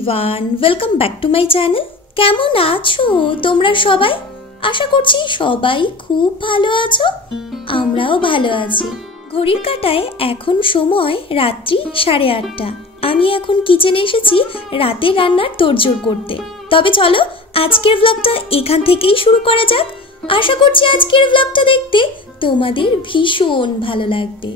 Everyone, welcome back to my channel. কেমন আছো তোমরা সবাই? আশা করছি সবাই খুব ভালো আছো। আমরাও ভালো আছি। ঘড়ির কাঁটায় এখন সময় রাত্রি 8:30। আমি এখন কিচেনে এসেছি রাতের রান্নার তোড়জোড় করতে। তবে চলো আজকের ব্লগটা এখান থেকেই শুরু করা যাক। আশা করছি আজকের ব্লগটা দেখতে তোমাদের ভীষণ ভালো লাগবে।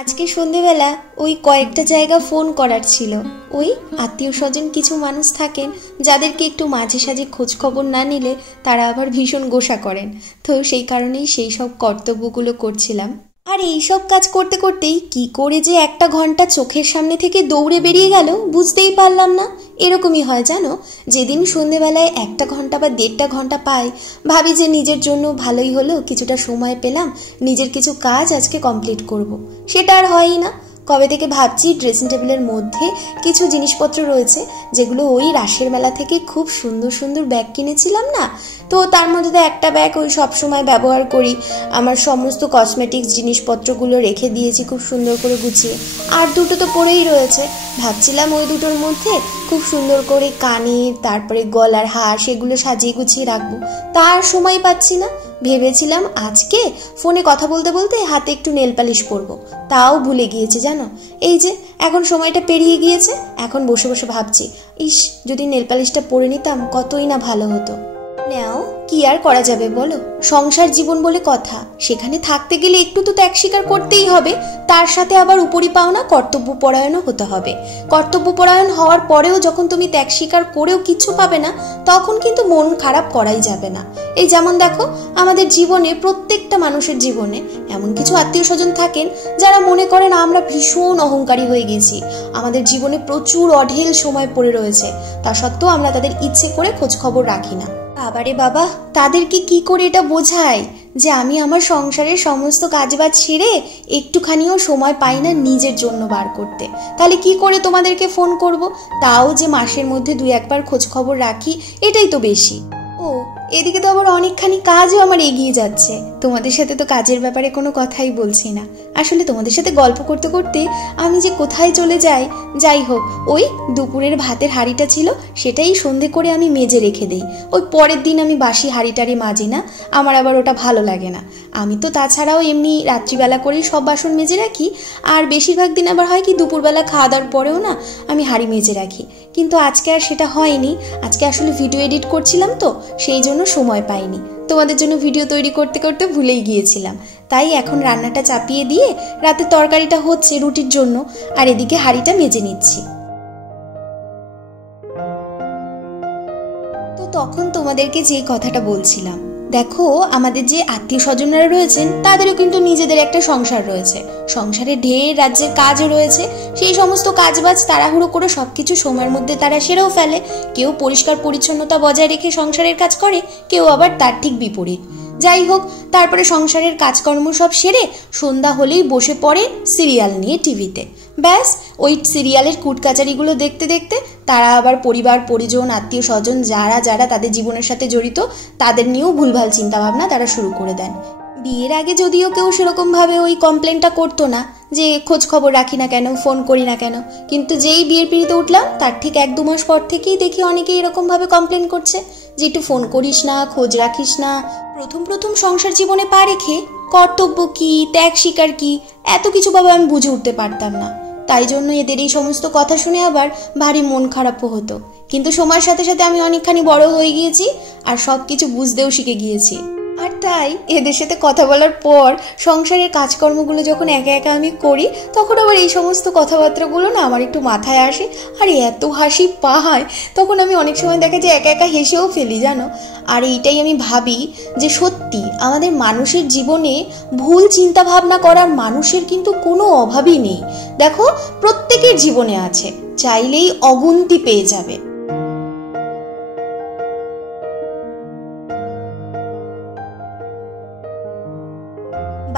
আজকে সন্ধেবেলা ওই কয়েকটা জায়গা ফোন করার ছিল। ওই আত্মীয় স্বজন কিছু মানুষ থাকেন যাদেরকে একটু মাঝে সাঝে খোঁজ খবর না নিলে তারা আবার ভীষণ গোসা করেন। তো সেই কারণেই সেই সব কর্তব্যগুলো করছিলাম। আর এইসব কাজ করতে করতেই কি করে যে একটা ঘন্টা চোখের সামনে থেকে দৌড়ে বেরিয়ে গেল বুঝতেই পারলাম না। এরকমই হয় জানো, যেদিন সন্ধেবেলায় 1 ঘন্টা বা 1.5 ঘন্টা পাই, ভাবি যে নিজের জন্য ভালোই হলো, কিছুটা সময় পেলাম, নিজের কিছু কাজ আজকে কমপ্লিট করব। সেটা আর হয়ই না। কবে থেকে ভাবছি ড্রেসিং টেবিলের মধ্যে কিছু জিনিসপত্র রয়েছে যেগুলো ওই রাসের মেলা থেকে খুব সুন্দর সুন্দর ব্যাগ কিনেছিলাম না, তো তার মধ্যে তো একটা ব্যাগ ওই সবসময় ব্যবহার করি। আমার সমস্ত কসমেটিক্স জিনিসপত্রগুলো রেখে দিয়েছি খুব সুন্দর করে গুছিয়ে। আর দুটো তো পড়েই রয়েছে। ভাবছিলাম ওই দুটোর মধ্যে খুব সুন্দর করে কানের, তারপরে গলার হার, সেগুলো সাজিয়ে গুছিয়ে রাখবো। তার সময় পাচ্ছি না। ভেবেছিলাম আজকে ফোনে কথা বলতে বলতে হাতে একটু নেল পালিশ পরবো, তাও ভুলে গিয়েছি জানো। এই যে এখন সময়টা পেরিয়ে গিয়েছে, এখন বসে বসে ভাবছি, ইস যদি নেল পালিশটা পরে নিতাম কতই না ভালো হতো। নাও কি আর করা যাবে বলো, সংসার জীবন বলে কথা, সেখানে থাকতে গেলে একটু তো ত্যাগ স্বীকার করতেই হবে। তার সাথে আবার উপরি পাওনা কর্তব্যপরায়ণও হতে হবে। কর্তব্যপরায়ণ হওয়ার পরেও যখন তুমি ত্যাগ স্বীকার করেও কিছু পাবে না, তখন কিন্তু মন খারাপ করাই যাবে না। এই যেমন দেখো, আমাদের জীবনে, প্রত্যেকটা মানুষের জীবনে এমন কিছু আত্মীয় স্বজন থাকেন যারা মনে করেন আমরা ভীষণ অহংকারী হয়ে গেছি, আমাদের জীবনে প্রচুর অঢেল সময় পড়ে রয়েছে, তা সত্ত্বেও আমরা তাদের ইচ্ছে করে খোঁজ খবর রাখি না। বাবারে বাবা, তাদেরকে কি করে এটা বোঝাই যে আমি আমার সংসারের সমস্ত কাজবাজ ছেড়ে একটুখানিও সময় পাই না নিজের জন্য বার করতে, তাহলে কি করে তোমাদেরকে ফোন করব? তাও যে মাসের মধ্যে 2-1 বার খোঁজ খবর রাখি, এটাই তো বেশি। ও এদিকে তো আবার অনেকখানি কাজও আমার এগিয়ে যাচ্ছে। তোমাদের সাথে তো কাজের ব্যাপারে কোনো কথাই বলছি না। আসলে তোমাদের সাথে গল্প করতে করতে আমি যে কোথায় চলে যাই। যাই হোক, ওই দুপুরের ভাতের হাঁড়িটা ছিল, সেটাই সন্ধে করে আমি মেজে রেখে দেই। ওই পরের দিন আমি বাসি হাঁড়িটারি মাজি না, আমার আবার ওটা ভালো লাগে না। আমি তো তাছাড়াও এমনি রাত্রিবেলা করেই সব বাসন মেজে রাখি। আর বেশিরভাগ দিন আবার হয় কি দুপুরবেলা খাওয়া দাওয়ার পরেও না আমি হাঁড়ি মেজে রাখি। কিন্তু আজকে আর সেটা হয়নি। আজকে আসলে ভিডিও এডিট করছিলাম তো, সেই জন্য সময় পাইনি। তোমাদের জন্য ভিডিও তৈরি করতে করতে ভুলেই গিয়েছিলাম। তাই এখন রান্নাটা চাপিয়ে দিয়ে রাতের তরকারিটা হচ্ছে রুটির জন্য, আর এদিকে হাঁড়িটা মেজে নিচ্ছি। তো তখন তোমাদেরকে যে কথাটা বলছিলাম, দেখো আমাদের যে আত্মীয় স্বজনরা রয়েছেন তাদেরও কিন্তু নিজেদের একটা সংসার রয়েছে, সংসারে ঢের রাজ্যের কাজও রয়েছে। সেই সমস্ত কাজবাজ তাড়াহুড়ো করে সবকিছু সময়ের মধ্যে তারা সেরেও ফেলে। কেউ পরিষ্কার পরিচ্ছন্নতা বজায় রেখে সংসারের কাজ করে, কেউ আবার তার ঠিক বিপরীত। যাই হোক, তারপরে সংসারের কাজকর্ম সব সেরে সন্ধ্যা হলেই বসে পড়ে সিরিয়াল নিয়ে টিভিতে। ব্যাস ওই সিরিয়ালের কুটকাচারিগুলো দেখতে দেখতে তারা আবার পরিবার পরিজন আত্মীয় স্বজন যারা যারা তাদের জীবনের সাথে জড়িত তাদের নিয়েও ভুলভাল চিন্তাভাবনা তারা শুরু করে দেন। বিয়ের আগে যদিও কেউ সেরকমভাবে ওই কমপ্লেনটা করতো না যে খোঁজ খবর রাখি না কেন, ফোন করি না কেন, কিন্তু যেই বিয়ের পিড়িতে উঠলাম তার ঠিক 1-2 মাস পর থেকেই দেখি অনেকেই এরকমভাবে কমপ্লেন করছে যে একটু ফোন করিস না, খোঁজ রাখিস না। প্রথম প্রথম সংসার জীবনে পা রেখে কর্তব্য কি, ত্যাগ স্বীকার কি, এত কিছু ভাবে আমি বুঝে উঠতে পারতাম না। তাই জন্য এদের এই সমস্ত কথা শুনে আবার ভারী মন খারাপও হতো। কিন্তু সময়ের সাথে সাথে আমি অনেকখানি বড় হয়ে গিয়েছি আর সব কিছু বুঝতেও শিখে গিয়েছি। আর তাই এদের সাথে কথা বলার পর সংসারের কাজকর্মগুলো যখন একা একা আমি করি, তখন আবার এই সমস্ত কথাবার্তাগুলো না আমার একটু মাথায় আসে। আর এত হাসি পায় তখন আমি অনেক সময় দেখা যায় একা একা হেসেও ফেলি জানো। আর এইটাই আমি ভাবি যে সত্যি আমাদের মানুষের জীবনে ভুল চিন্তা ভাবনা করার মানুষের কিন্তু কোনো অভাবই নেই। দেখো প্রত্যেকের জীবনে আছে, চাইলেই অগুন্তি পেয়ে যাবে।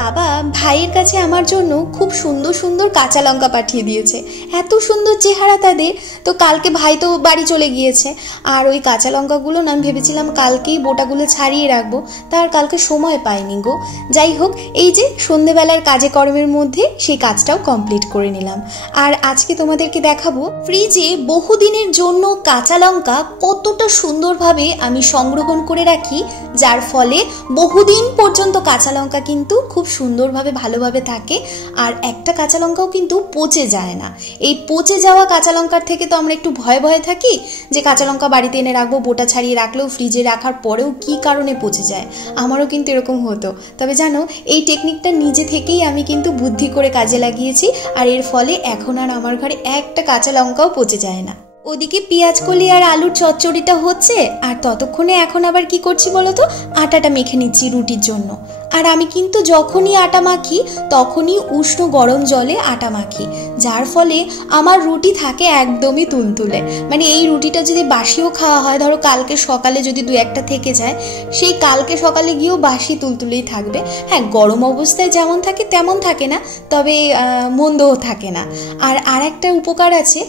বাবা ভাইয়ের কাছে আমার জন্য খুব সুন্দর সুন্দর কাঁচা লঙ্কা পাঠিয়ে দিয়েছে, এত সুন্দর চেহারা তাদের। তো কালকে ভাই তো বাড়ি চলে গিয়েছে, আর ওই কাঁচা লঙ্কাগুলো না আমি ভেবেছিলাম কালকেই বোটাগুলো ছাড়িয়ে রাখবো, তার কালকে সময় পাইনি গো। যাই হোক, এই যে সন্ধেবেলার কাজে কর্মের মধ্যে সেই কাজটাও কমপ্লিট করে নিলাম। আর আজকে তোমাদেরকে দেখাবো ফ্রিজে বহুদিনের জন্য কাঁচা লঙ্কা কতটা সুন্দরভাবে আমি সংরক্ষণ করে রাখি, যার ফলে বহুদিন পর্যন্ত কাঁচা লঙ্কা কিন্তু খুব সুন্দরভাবে ভালোভাবে থাকে। আর একটা কাঁচা লঙ্কাও কিন্তু পচে যায় না। এই পচে যাওয়া কাঁচা লঙ্কার থেকে তো আমরা একটু ভয়ে ভয়ে থাকি যে কাঁচা লঙ্কা বাড়িতে এনে রাখবো, বোটা ছাড়িয়ে রাখলেও ফ্রিজে রাখার পরেও কি কারণে পচে যায়। আমারও কিন্তু এরকম হতো। তবে জানো, এই টেকনিকটা নিজে থেকেই আমি কিন্তু বুদ্ধি করে কাজে লাগিয়েছি, আর এর ফলে এখন আর আমার ঘরে একটা কাঁচা লঙ্কাও পচে যায় না। ওদিকে পেঁয়াজ কলি আর আলুর চচ্চড়িটা হচ্ছে, আর ততক্ষণে এখন আবার কি করছি বলতো, আটাটা মেখে নিচ্ছি রুটির জন্য। আর আমি কিন্তু যখনই আটা মাখি তখনই উষ্ণ গরম জলে আটা মাখি, যার ফলে আমার রুটি থাকে একদমই তুলতুলে। মানে এই রুটিটা যদি বাসিও খাওয়া হয়, ধরো কালকে সকালে যদি দু একটা থেকে যায়, সেই কালকে সকালে গিয়েও বাসি তুলতুলেই থাকবে। হ্যাঁ, গরম অবস্থায় যেমন থাকে তেমন থাকে না, তবে মন্দও থাকে না। আর একটা উপকার আছে,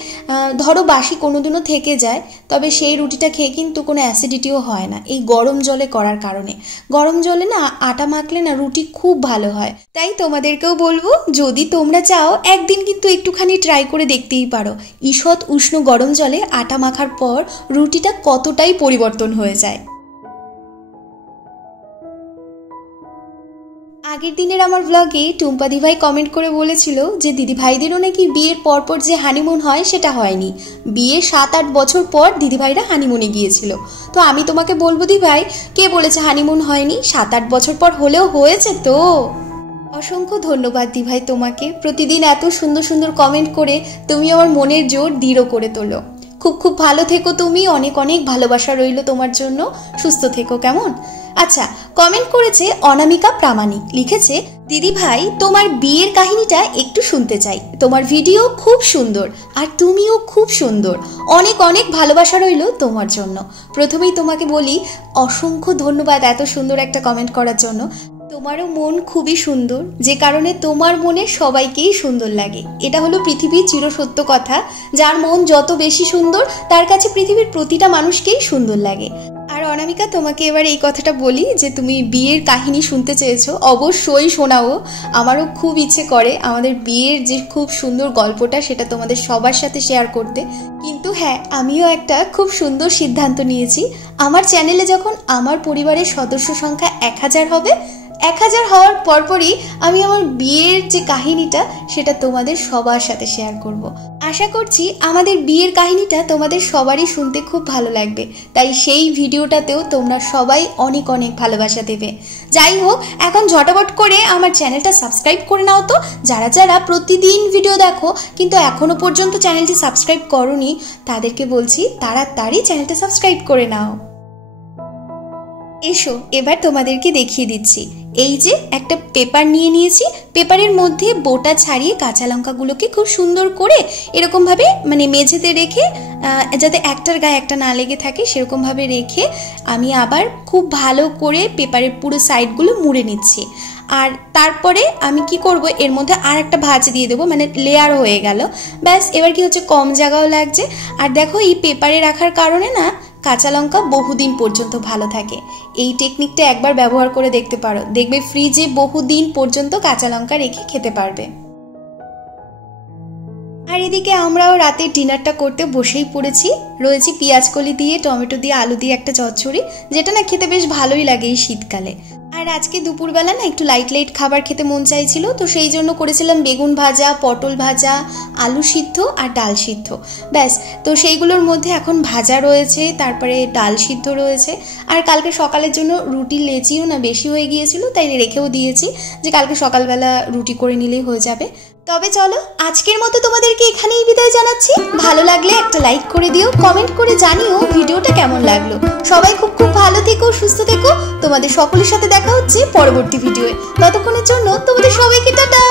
ধরো বাসি কোনোদিনও থেকে যায়, তবে সেই রুটিটা খেয়ে কিন্তু কোনো অ্যাসিডিটিও হয় না এই গরম জলে করার কারণে। গরম জলে না আটা মাখলে না রুটি খুব ভালো হয়। তাই তোমাদেরকেও বলবো, যদি তোমরা চাও একদিন কিন্তু একটুখানি ট্রাই করে দেখতেই পারো ঈষৎ উষ্ণ গরম জলে আটা মাখার পর রুটিটা কতটাই পরিবর্তন হয়ে যায়। আগের দিনের আমার ব্লগে টুম্পা দিভাই কমেন্ট করে বলেছিল যে দিদিভাইদেরও নাকি বিয়ের পরপর যে হানিমুন হয় সেটা হয়নি, বিয়ে 7-8 বছর পর দিদিভাইরা হানিমুনে গিয়েছিল। তো আমি তোমাকে বলবো দিভাই, কে বলেছে হানিমুন হয়নি? 7-8 বছর পর হলেও হয়েছে তো। অসংখ্য ধন্যবাদ দিভাই তোমাকে, প্রতিদিন এত সুন্দর সুন্দর কমেন্ট করে তুমি আমার মনের জোর দৃঢ় করে তোলো। খুব খুব ভালো থেকো তুমি, অনেক অনেক ভালোবাসা রইল তোমার জন্য, সুস্থ থেকো কেমন। আচ্ছা, কমেন্ট করেছে অনামিকা প্রামাণিক, লিখেছে দিদি ভাই তোমার বিয়ের কাহিনীটা একটু শুনতে চাই, তোমার ভিডিও খুব সুন্দর আর তুমিও খুব সুন্দর, অনেক অনেক ভালোবাসা রইল তোমার জন্য। প্রথমেই তোমাকে বলি অসংখ্য ধন্যবাদ এত সুন্দর একটা কমেন্ট করার জন্য। তোমারও মন খুবই সুন্দর, যে কারণে তোমার মনে সবাইকেই সুন্দর লাগে। এটা হলো পৃথিবীর চিরসত্য কথা, যার মন যত বেশি সুন্দর তার কাছে পৃথিবীর প্রতিটা মানুষকেই সুন্দর লাগে। আর অনামিকা, তোমাকে এবার এই কথাটা বলি যে তুমি বিয়ের কাহিনী শুনতে চেয়েছো, অবশ্যই শোনাও। আমারও খুব ইচ্ছে করে আমাদের বিয়ের যে খুব সুন্দর গল্পটা সেটা তোমাদের সবার সাথে শেয়ার করতে। কিন্তু হ্যাঁ, আমিও একটা খুব সুন্দর সিদ্ধান্ত নিয়েছি। আমার চ্যানেলে যখন আমার পরিবারের সদস্য সংখ্যা 1000 হবে, 1000 হওয়ার পরপরই আমি আমার বিয়ের যে কাহিনীটা সেটা তোমাদের সবার সাথে শেয়ার করব। আশা করছি আমাদের বিয়ের কাহিনীটা তোমাদের সবারই শুনতে খুব ভালো লাগবে, তাই সেই ভিডিওটাতেও তোমরা সবাই অনেক অনেক ভালোবাসা দেবে। যাই হোক, এখন ঝটাপট করে আমার চ্যানেলটা সাবস্ক্রাইব করে নাও তো। যারা যারা প্রতিদিন ভিডিও দেখো কিন্তু এখনো পর্যন্ত চ্যানেলটি সাবস্ক্রাইব করোনি, তাদেরকে বলছি তাড়াতাড়ি চ্যানেলটা সাবস্ক্রাইব করে নাও। এসো এবার তোমাদেরকে দেখিয়ে দিচ্ছি। এই যে একটা পেপার নিয়ে নিয়েছি, পেপারের মধ্যে বোটা ছাড়িয়ে কাঁচা লঙ্কাগুলোকে খুব সুন্দর করে এরকমভাবে মানে মেঝেতে রেখে, যাতে একটার গায়ে একটা না লেগে থাকে সেরকমভাবে রেখে আমি আবার খুব ভালো করে পেপারের পুরো সাইডগুলো মুড়ে নিচ্ছি। আর তারপরে আমি কি করব, এর মধ্যে আর একটা ভাঁজ দিয়ে দেবো, মানে লেয়ার হয়ে গেল। ব্যাস, এবার কি হচ্ছে, কম জায়গাও লাগছে। আর দেখো, এই পেপারে রাখার কারণে না কাঁচা লঙ্কা বহুদিন পর্যন্ত ভালো থাকে। এই টেকনিকটা একবার ব্যবহার করে দেখতে পারো, দেখবে ফ্রিজে বহুদিন পর্যন্ত কাঁচা লঙ্কা রেখে খেতে পারবে। আর এদিকে আমরাও রাতের ডিনারটা করতে বসেই পড়েছি। রয়েছে পেঁয়াজ কলি দিয়ে, টমেটো দিয়ে, আলু দিয়ে একটা চচ্চড়ি, যেটা না খেতে বেশ ভালোই লাগে এই শীতকালে। আর আজকে দুপুরবেলা না একটু লাইট লাইট খাবার খেতে মন চাইছিল, তো সেই জন্য করেছিলাম বেগুন ভাজা, পটল ভাজা, আলু সিদ্ধ আর ডাল সিদ্ধ। ব্যাস, তো সেইগুলোর মধ্যে এখন ভাজা রয়েছে, তারপরে ডাল সিদ্ধ রয়েছে। আর কালকে সকালের জন্য রুটি লেচিও না বেশি হয়ে গিয়েছিল, তাই রেখেও দিয়েছি যে কালকে সকালবেলা রুটি করে নিলেই হয়ে যাবে। তবে চলো, আজকের মতো তোমাদেরকে এখানেই বিদায় জানাচ্ছি। ভালো লাগলে একটা লাইক করে দিও, কমেন্ট করে জানিও ভিডিওটা কেমন লাগলো। সবাই খুব খুব ভালো থেকো, সুস্থ থেকো। তোমাদের সকলের সাথে দেখা হচ্ছে পরবর্তী ভিডিওয়ে। ততক্ষণের জন্য তোমাদের সবাইকে টাটা।